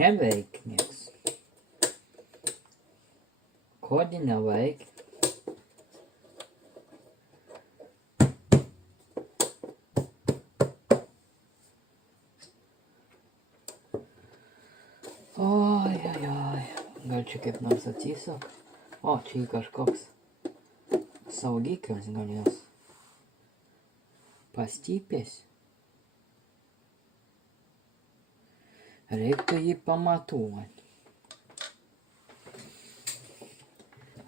Neveik nieks. Kodėl neveik? Oi. Gal čia kaip nors atsisuk? O, čia kažkoks saugiklis galės. Pastypės. Reiktų jį pamatuoti.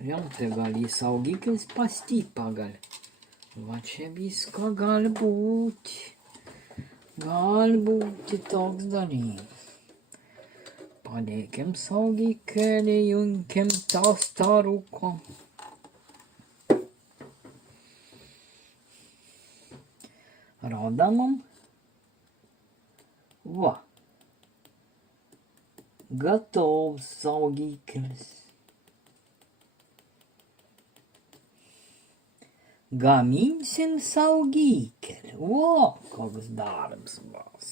Rimtai gal jį saugiklis pastypa gal. Va čia visko gali būti. Gali būti toks dalykas. Padėkim saugikelį, junkim tą staruko. Rodamam. Va. Gatovs saugiklis. Gaminsim saugikelį. O, koks darbs bus.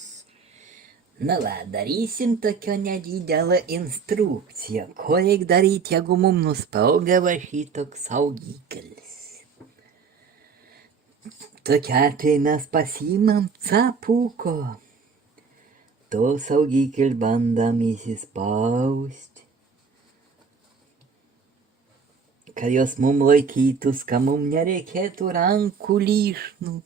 Nu va, darysim tokią nedidelę instrukciją. Ko reik daryti, jeigu mums nuspaugia va šitoks saugiklis. Tokia atveju mes pasiimam capuko. To saugikelį bandam įsispausti. Kad jos mums laikytus, kad mums nereikėtų rankų lyšnų.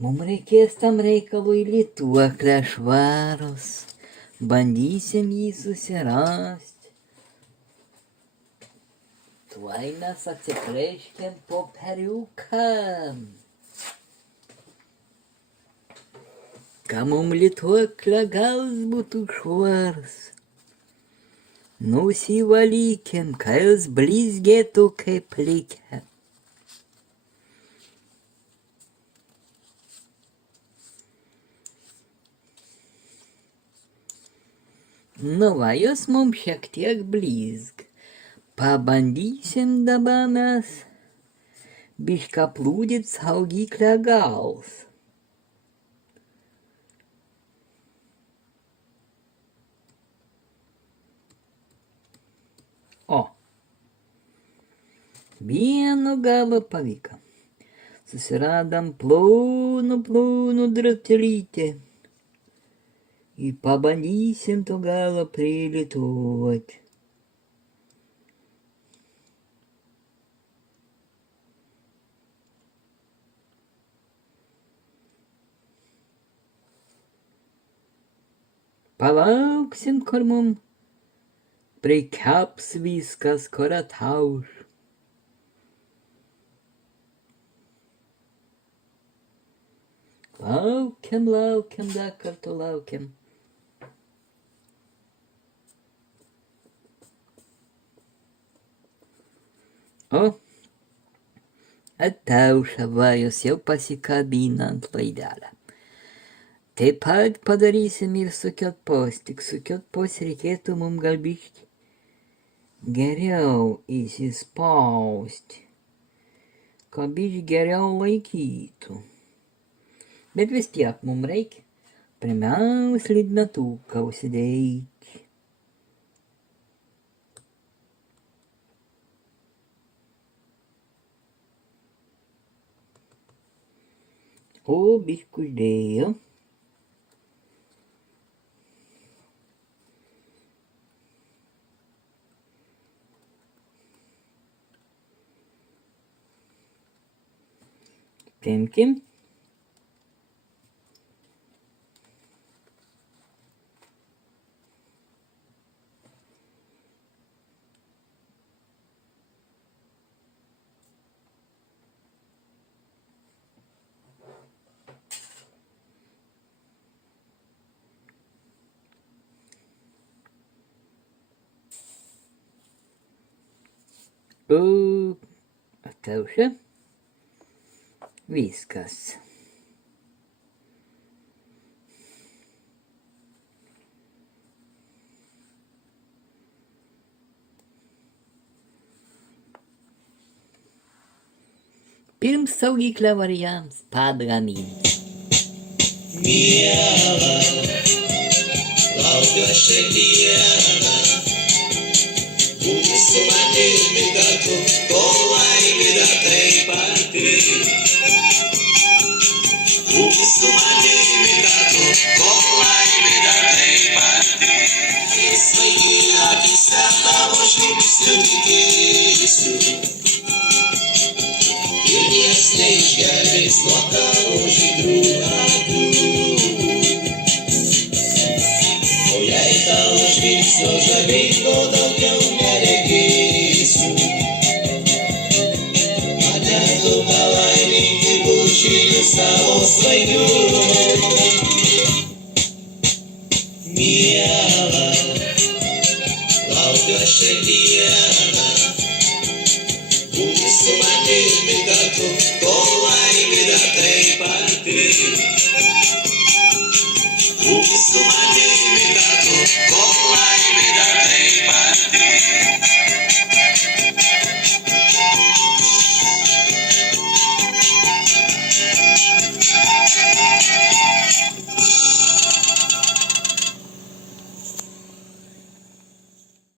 Mums reikės tam reikalui lituoklę švaros. Bandysim jį susirasti. Tuoj mes atsiplėškim popieriuką. Kad mums lituoklę gals būtų švaras. Nusivalykim, kad jis blizgėtų kaip likę. Nu va, jos mums šiek tiek blizg. Pabandysim dabar mes bišką plūdyt saugiklę gals. O. Vienu galu pavyko. Susiradam plonų dratelytę. I pabandysim to galo prilituoti. Palauksim, kol mum prikeps viskas, kol atauš. Laukiam, dar kartu laukiam. O, atauša va, jos jau pasikabina ant laidelę. Taip pat padarysim ir su kietpos, tik su kietpos reikėtų mums gal biškį geriau įsispausti, kad biškį geriau laikytų. Bet vis tiek mums reikia pirmiausia lydmetuką užsidėti. O, biškį uždėjo. Tempkim. O, atauša. Viskas. Pirms saugiklę varijams pagaminti. miela, laukiu šiandieną. Būk su manimi kartu, kol laimė dar taip arti. Būk su manimi kartu, kol laimė dar taip arti. Svaigi akyse tavo žvilgsniu tikėsiu. Ir nieks neišgelbės nuo tavo žydrų akių. O jei tavo žvilgsnio žavingo daugiau neregėsiu, mane tu palaiminti bučiniu savo svaigiu.